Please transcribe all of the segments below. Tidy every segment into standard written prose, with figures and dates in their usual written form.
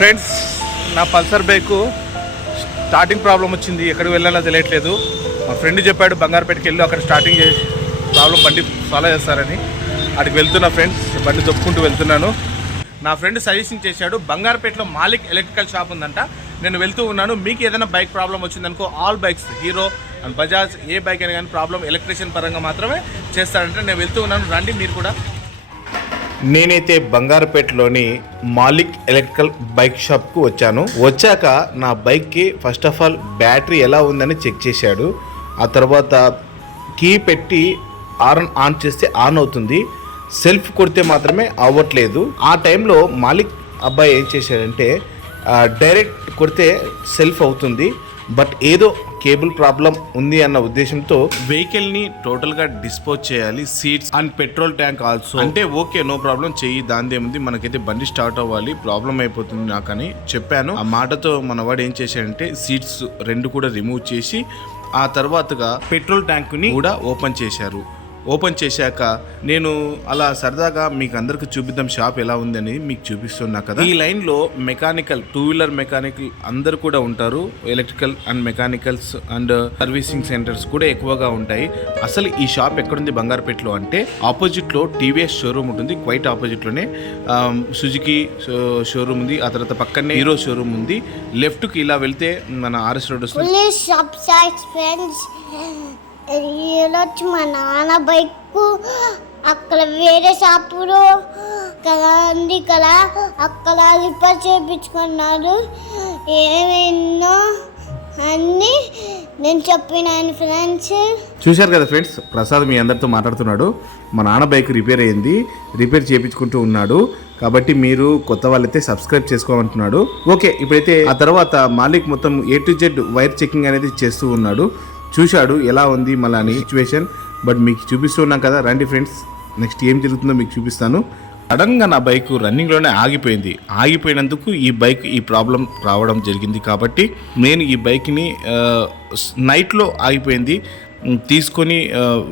Friends, నా Pulsar bike starting problem వచ్చింది. ఎక్కడికి వెళ్ళాలో తెలియట్లేదు. మా ఫ్రెండ్ చెప్పాడు బంగారుపేటకి వెళ్ళి అక్కడ స్టార్టింగ్ చేసి ప్రాబ్లం బండి సాల్వ్ చేస్తారని. అక్కడికి వెళ్తున్నా ఫ్రెండ్స్, బండి తొప్పుకుంటూ వెళ్తున్నాను. నా ఫ్రెండ్ సజెషన్ చేశాడు, బంగారుపేటలో మాలిక్ ఎలక్ట్రికల్ షాప్ ఉందంట. నేను వెళ్తూ ఉన్నాను. మీకు ఏదైనా బైక్ ప్రాబ్లం వచ్చిందనుకో, all bikes hero and Bajaj A bike అయినా కానీ ప్రాబ్లం ఎలక్ట్రీషియన్ పరంగా మాత్రమే చేస్తాడంటే నేను వెళ్తూ ఉన్నాను. రండి మీరు కూడా. నేనైతే బంగారుపేటలోని మాలిక్ ఎలక్ట్రికల్ బైక్ షాప్కు వచ్చాక నా బైక్కి ఫస్ట్ ఆఫ్ ఆల్ బ్యాటరీ ఎలా ఉందని చెక్ చేశాడు. ఆ తర్వాత కీ పెట్టి ఆన్ చేస్తే ఆన్ అవుతుంది, సెల్ఫ్ కొడితే మాత్రమే అవ్వట్లేదు. ఆ టైంలో మాలిక్ అబ్బాయి ఏం చేశాడంటే డైరెక్ట్ కొడితే సెల్ఫ్ అవుతుంది, బట్ ఏదో కేబుల్ ప్రాబ్లం ఉంది అన్న ఉద్దేశంతో వెహికల్ని టోటల్గా డిస్పోజ్ చేయాలి. Seats and petrol tank also అంటే ఓకే, నో ప్రాబ్లం, చెయ్యి, దాందేముంది, మనకైతే బండి స్టార్ట్ అవ్వాలి, ప్రాబ్లం అయిపోతుంది నాకని చెప్పాను. ఆ మాటతో మనవాడు ఏం చేశాడంటే సీట్స్ 2 కూడా రిమూవ్ చేసి ఆ తర్వాతగా పెట్రోల్ ట్యాంక్ని కూడా ఓపెన్ చేశారు. ఓపెన్ చేశాక నేను అలా సరదాగా మీకు అందరికి చూపిద్దాం షాప్ ఎలా ఉంది అనేది మీకు చూపిస్తున్నా కదా. ఈ లైన్లో మెకానికల్, 2 వీలర్ మెకానికల్ అందరు కూడా ఉంటారు. Electrical and mechanicals and servicing centres కూడా ఎక్కువగా ఉంటాయి. అసలు ఈ షాప్ ఎక్కడుంది బంగారుపేటలో అంటే ఆపోజిట్లో టీవీఎస్ షోరూమ్ ఉంటుంది. క్వైట్ ఆపోజిట్లోనే సుజుకి షోరూమ్ ఉంది. ఆ తర్వాత పక్కనే హీరో షోరూమ్ ఉంది. లెఫ్ట్కి ఇలా వెళ్తే మన ఆర్ఎస్ రోడ్ వస్తుంది. ఈరోజు మా నాన్న బైక్ అక్కడ వేరే షాపులో కదా ఉంది కదా, అక్కడ రిపేర్ చేయించుకున్నారు. ఏమైందో అన్నీ నేను చెప్పినాను ఫ్రెండ్స్. చూశారు కదా ఫ్రెండ్స్, ప్రసాద్ మీ అందరితో మాట్లాడుతున్నాడు. మా నాన్న బైక్ రిపేర్ అయింది, రిపేర్ చేయించుకుంటూ ఉన్నాడు. కాబట్టి మీరు కొత్త వాళ్ళైతే సబ్స్క్రైబ్ చేసుకోమంటున్నాడు. ఓకే, ఇప్పుడైతే ఆ తర్వాత మాలిక్ మొత్తం A to Z wire checking అనేది చేస్తూ ఉన్నాడు. చూశాడు ఎలా ఉంది మళ్ళీ అని సిచ్యువేషన్. బట్ మీకు చూపిస్తున్నాం కదా, రండి ఫ్రెండ్స్, నెక్స్ట్ ఏం జరుగుతుందో మీకు చూపిస్తాను. సడన్గా నా బైక్ రన్నింగ్లోనే ఆగిపోయింది. ఆగిపోయినందుకు ఈ బైక్ ఈ ప్రాబ్లం రావడం జరిగింది. కాబట్టి నేను ఈ బైక్ని నైట్లో ఆగిపోయింది తీసుకొని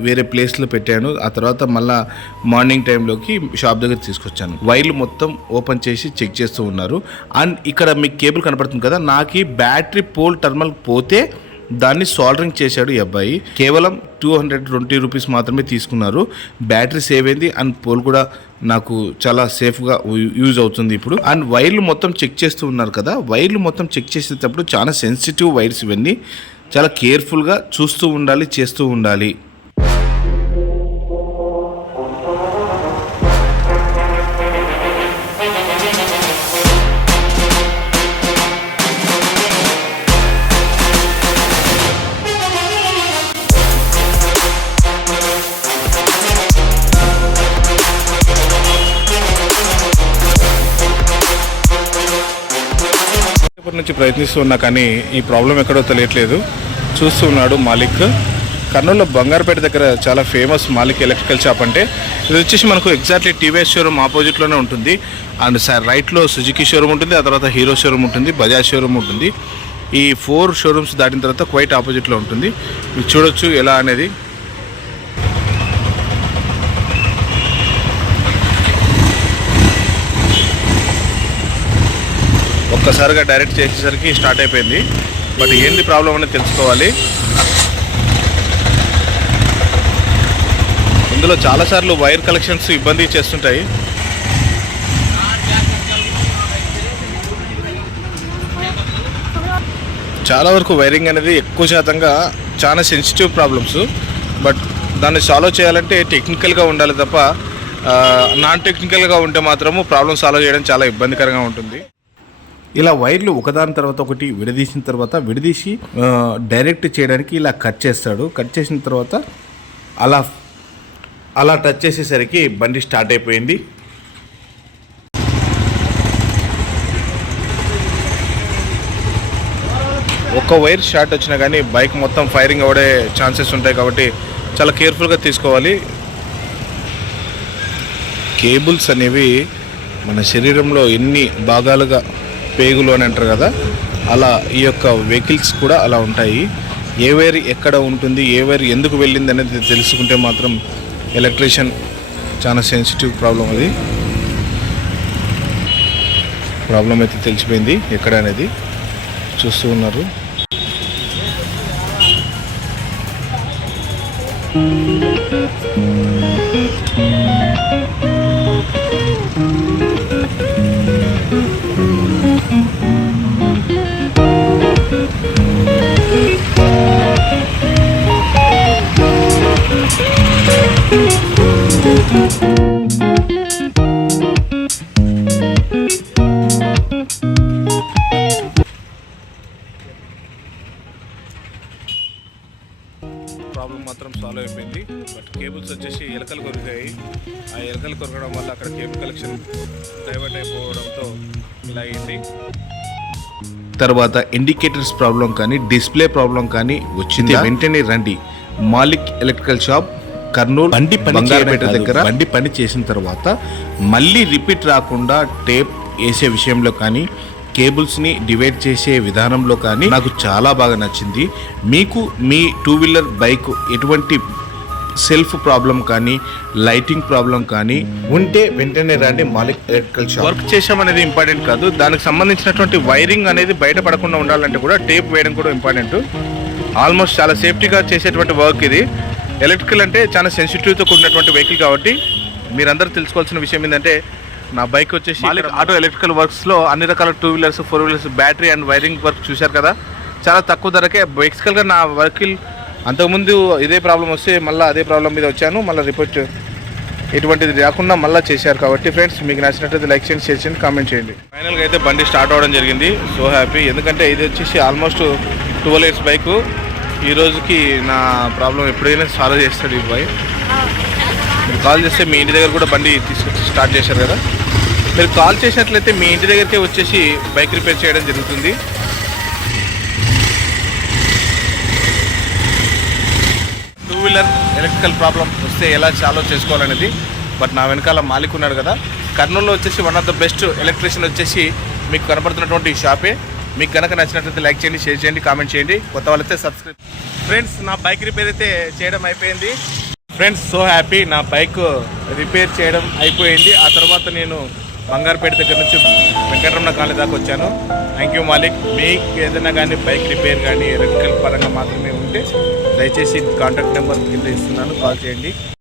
వేరే ప్లేస్లో పెట్టాను. ఆ తర్వాత మళ్ళీ మార్నింగ్ టైంలోకి షాప్ దగ్గర తీసుకొచ్చాను. వైర్లు మొత్తం ఓపెన్ చేసి చెక్ చేస్తూ ఉన్నారు. అండ్ ఇక్కడ మీకు కేబుల్ కనపడుతుంది కదా, నాకు బ్యాటరీ పోల్ టర్మినల్ పోతే దాన్ని సాల్డరింగ్ చేశాడు ఈ అబ్బాయి. కేవలం 220 రూపీస్ మాత్రమే తీసుకున్నారు. బ్యాటరీ సేవ్ అయింది అండ్ పోల్ కూడా నాకు చాలా సేఫ్గా యూజ్ అవుతుంది ఇప్పుడు. అండ్ వైర్లు మొత్తం చెక్ చేస్తూ ఉన్నారు కదా, వైర్లు మొత్తం చెక్ చేసేటప్పుడు చాలా సెన్సిటివ్ వైర్స్ ఇవన్నీ, చాలా కేర్ఫుల్గా చూస్తూ ఉండాలి, చేస్తూ ఉండాలి. నుంచి ప్రయత్నిస్తూ ఉన్నా కానీ ఈ ప్రాబ్లం ఎక్కడో తెలియట్లేదు. చూస్తూ ఉన్నాడు మాలిక్. కర్నూలులో బంగారుపేట దగ్గర చాలా ఫేమస్ మాలిక్ ఎలక్ట్రికల్ షాప్. అంటే ఇది వచ్చేసి మనకు ఎగ్జాక్ట్లీ టీవీఎస్ షోరూమ్ ఆపోజిట్లోనే ఉంటుంది. అండ్ రైట్లో సుజుకి షోరూమ్ ఉంటుంది, ఆ తర్వాత హీరో షోరూమ్ ఉంటుంది, బజాజ్ షోరూమ్ ఉంటుంది. ఈ 4 షోరూమ్స్ దాటిన తర్వాత క్వైట్ ఆపోజిట్లో ఉంటుంది. మీరు చూడొచ్చు ఎలా అనేది. ఒక్కసారిగా డైరెక్ట్ చేసేసరికి స్టార్ట్ అయిపోయింది. బట్ ఏంది ప్రాబ్లం అనేది తెలుసుకోవాలి. ఇందులో చాలాసార్లు వైర్ కలెక్షన్స్ ఇబ్బంది చేస్తుంటాయి. చాలా వరకు వైరింగ్ అనేది ఎక్కువ శాతంగా చాలా సెన్సిటివ్ ప్రాబ్లమ్స్. బట్ దాన్ని సాల్వ్ చేయాలంటే టెక్నికల్గా ఉండాలి తప్ప నాన్ టెక్నికల్గా ఉంటే మాత్రము ప్రాబ్లం సాల్వ్ చేయడం చాలా ఇబ్బందికరంగా ఉంటుంది. ఇలా వైర్లు ఒకదాని తర్వాత ఒకటి విడదీసి డైరెక్ట్ చేయడానికి ఇలా కట్ చేస్తాడు. కట్ చేసిన తర్వాత అలా టచ్ చేసేసరికి బండి స్టార్ట్ అయిపోయింది. ఒక్క వైర్ షార్ట్ వచ్చినా కానీ బైక్ మొత్తం ఫైరింగ్ అవ్వడే ఛాన్సెస్ ఉంటాయి. కాబట్టి చాలా కేర్ఫుల్గా తీసుకోవాలి. కేబుల్స్ అనేవి మన శరీరంలో ఎన్ని భాగాలుగా పేగులు అని అంటారు కదా, అలా ఈ యొక్క వెహికల్స్ కూడా అలా ఉంటాయి. ఏ వైర్ ఎక్కడ ఉంటుంది, ఏ వైర్ ఎందుకు వెళ్ళింది అనేది తెలుసుకుంటే మాత్రం ఎలక్ట్రీషియన్ చాలా సెన్సిటివ్ ప్రాబ్లం అది. ప్రాబ్లం అయితే తెలిసిపోయింది ఎక్కడ అనేది చూస్తూ ఉన్నారు. ప్రాబ్లం మాత్రం సాల్వ్ అయిపోయింది. బట్ కేబుల్స్ వచ్చేసి ఎలకలు కొరికాయి. ఆ ఎలకలు కొరకడం వల్ల అక్కడ కేబుల్ కలెక్షన్ డైవర్ట్ అయిపోవడంతో ఇలా అయింది. తర్వాత ఇండికేటర్స్ ప్రాబ్లం కానీ డిస్ప్లే ప్రాబ్లం కానీ వచ్చింది వెంటనే రండి మాలిక్ ఎలక్ట్రికల్ షాప్ కర్నూలు బంగారపేట దగ్గర. బండి పని చేసిన తర్వాత మళ్ళీ రిపీట్ రాకుండా టేప్ వేసే విషయంలో కానీ కేబుల్స్ని డివైడ్ చేసే విధానంలో కానీ నాకు చాలా బాగా నచ్చింది. మీకు మీ 2-వీలర్ బైక్ ఎటువంటి సెల్ఫ్ ప్రాబ్లం కానీ లైటింగ్ ప్రాబ్లం కానీ ఉంటే వెంటనే రండి మాలిక్ ఎలక్ట్రికల్ షాప్. వర్క్ చేసామనేది ఇంపార్టెంట్ కాదు, దానికి సంబంధించినటువంటి వైరింగ్ అనేది బయటపడకుండా ఉండాలంటే కూడా టేప్ వేయడం కూడా ఇంపార్టెంట్. ఆల్మోస్ట్ చాలా సేఫ్టీగా చేసేటువంటి వర్క్ ఇది. ఎలక్ట్రికల్ అంటే చాలా సెన్సిటివ్తో కూడినటువంటి వెహికల్ కాబట్టి మీరందరూ తెలుసుకోవాల్సిన విషయం ఏంటంటే నా బైక్ వచ్చేసి ఆటో ఎలక్ట్రికల్ వర్క్స్లో అన్ని రకాల 2-వీలర్స్ 4-వీలర్స్ బ్యాటరీ అండ్ వైరింగ్ వర్క్ చూశారు కదా, చాలా తక్కువ ధరకే. బేసికల్గా నా వెహికల్ అంతకుముందు ఇదే ప్రాబ్లం వస్తే మళ్ళీ అదే ప్రాబ్లం మీద వచ్చాను, మళ్ళీ రిపోర్ట్ ఎటువంటిది రాకుండా మళ్ళీ చేశారు. కాబట్టి ఫ్రెండ్స్ మీకు నచ్చినట్లయితే లైక్ చేయండి, షేర్ చేయండి, కామెంట్ చేయండి. ఫైనల్గా అయితే బండి స్టార్ట్ అవ్వడం జరిగింది. సో హ్యాపీ, ఎందుకంటే ఇది వచ్చేసి ఆల్మోస్ట్ 12 ఇయర్స్ బైకు. ఈ రోజుకి నా ప్రాబ్లం ఎప్పుడైనా సాల్వ్ చేస్తాడు ఈ బాయ్. మీరు కాల్ చేస్తే మీ ఇంటి దగ్గర కూడా బండి తీసుకొచ్చి స్టార్ట్ చేశారు కదా, మీరు కాల్ చేసినట్లయితే మీ ఇంటి దగ్గరికే వచ్చేసి బైక్ రిపేర్ చేయడం జరుగుతుంది. టూ-వీలర్ ఎలక్ట్రికల్ ప్రాబ్లం వస్తే ఎలా సాల్వ్ చేసుకోవాలనేది. బట్ నా వెనకాల మాలిక్ ఉన్నాడు కదా, కర్నూలులో వచ్చేసి one of the best electrician వచ్చేసి మీకు కనపడుతున్నటువంటి ఈ షాపే. మీకు కనుక నచ్చినట్లయితే లైక్ చేయండి, షేర్ చేయండి, కామెంట్ చేయండి, కొత్త వాళ్ళైతే సబ్స్క్రైబ్. ఫ్రెండ్స్ నా బైక్ రిపేర్ అయితే చేయడం అయిపోయింది. ఫ్రెండ్స్ సో హ్యాపీ, నా బైక్ రిపేర్ చేయడం అయిపోయింది. ఆ తర్వాత నేను బంగారపేట దగ్గర నుంచి వెంకటరమణ కాలనీ దాకా వచ్చాను. Thank you Malik. మీకు ఏదైనా కానీ బైక్ రిపేర్ కానీ ఎలక్ట్రికల్ పరంగా మాత్రమే ఉంటే దయచేసి కాంటాక్ట్ నెంబర్ కింద ఇస్తున్నాను, కాల్ చేయండి.